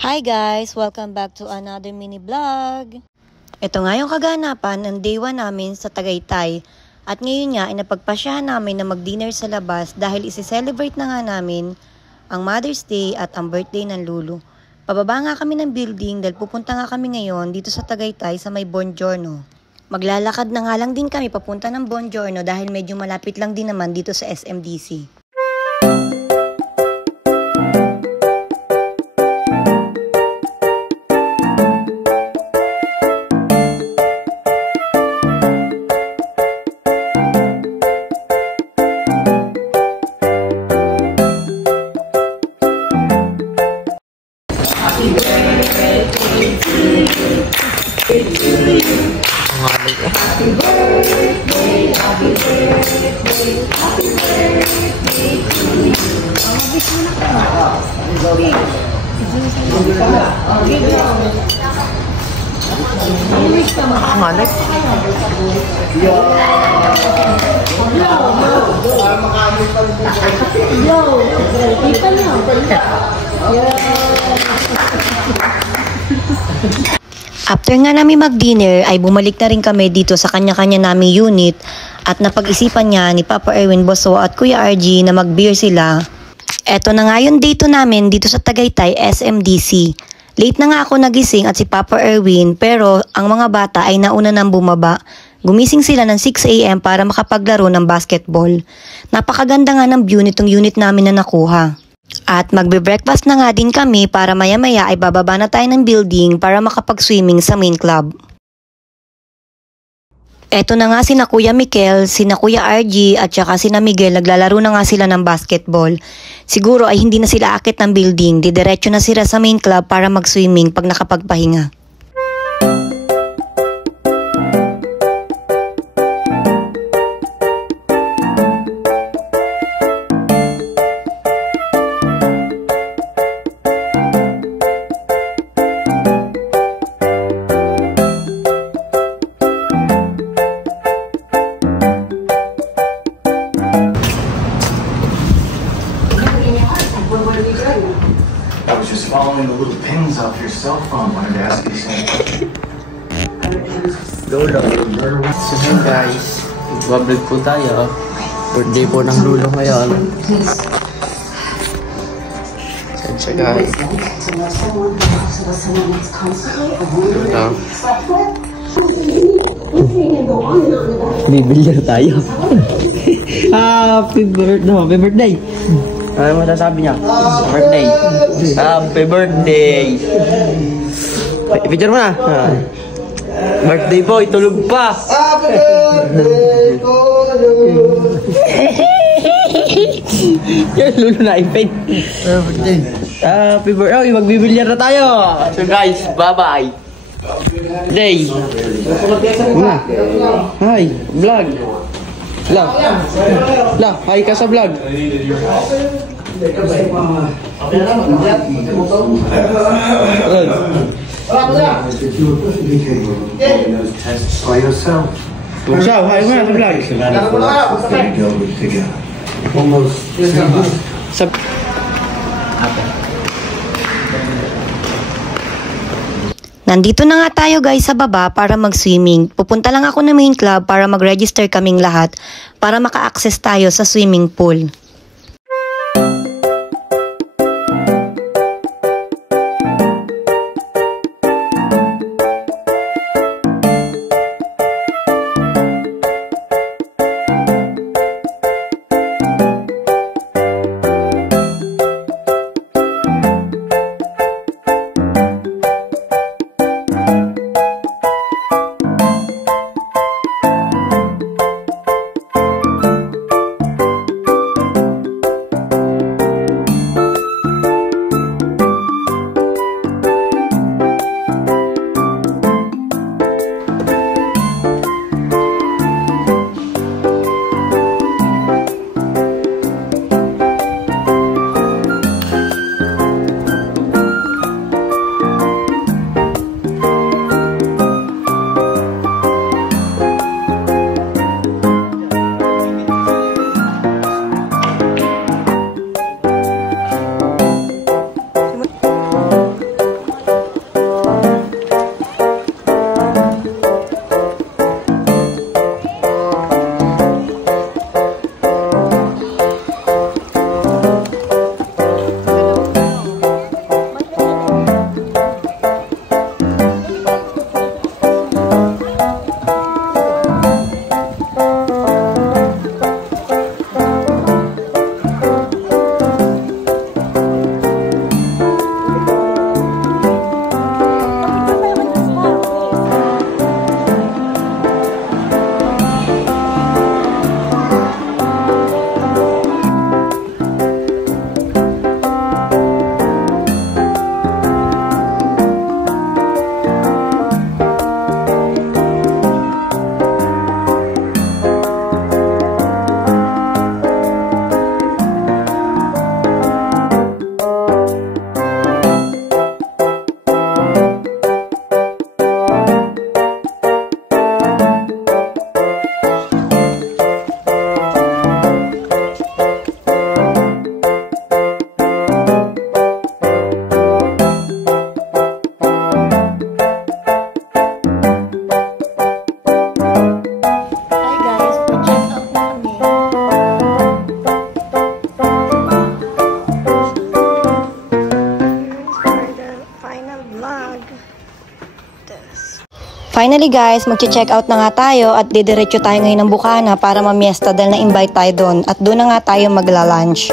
Hi guys! Welcome back to another mini vlog. Ito nga yung kaganapan ng day 1 namin sa Tagaytay. At ngayon nga ay napagpasyahan namin na mag-dinner sa labas dahil isi-celebrate na nga namin ang Mother's Day at ang birthday ng Lulu. Pababa nga kami ng building dahil pupunta nga kami ngayon dito sa Tagaytay sa may Buongiorno. Maglalakad na nga lang din kami papunta ng Buongiorno dahil medyo malapit lang din naman dito sa SMDC. After nga namin mag-dinner ay bumalik na rin kami dito sa kanya-kanya naming unit at napag-isipan nga ni Papa Erwin Bosso at Kuya RG na mag-beer sila. Eto na nga yung day 2 namin dito sa Tagaytay SMDC. Late na nga ako nagising at si Papa Erwin pero ang mga bata ay nauna nang bumaba. Gumising sila ng 6 AM para makapaglaro ng basketball. Napakaganda nga ng view nitong unit namin na nakuha. At magbe-breakfast na nga din kami para maya-maya ay bababa na tayo ng building para makapag-swimming sa main club. Eto na nga sina Kuya Mikel, sina Kuya RG at saka sina Miguel naglalaro na nga sila ng basketball. Siguro ay hindi na sila akit ng building, didiretso na sila sa main club para mag-swimming pag nakapagpahinga. I was just following the little pins off your cell phone. Wanted to ask you something. Lolo. So yun guys, mag-vlog po tayo. Birthday po ng Lolo ngayon. Saan siya guys? Lolo. Bibilyar tayo. Happy birthday! Ano masasabi niya? Birthday! Happy birthday! Picture mo na! Birthday po, itulog pa! Happy birthday to you! Yan, Lulu na ipin. Happy birthday! Magbibilyar na tayo! So guys, bye-bye! Day! Muna! Hi! Vlog! Vlog! Vlog! Hi ka sa vlog! By yourself. Siya, hi mo na sa vlog! Almost. Nandito na nga tayo guys sa baba para mag-swimming. Pupunta lang ako ng main club para mag-register kaming lahat para maka-access tayo sa swimming pool. Finally guys, magche-check out na nga tayo at didiretso tayo ngayon ng Bukana para mamiesta dahil na-invite tayo doon at doon na nga tayo magla-lunch.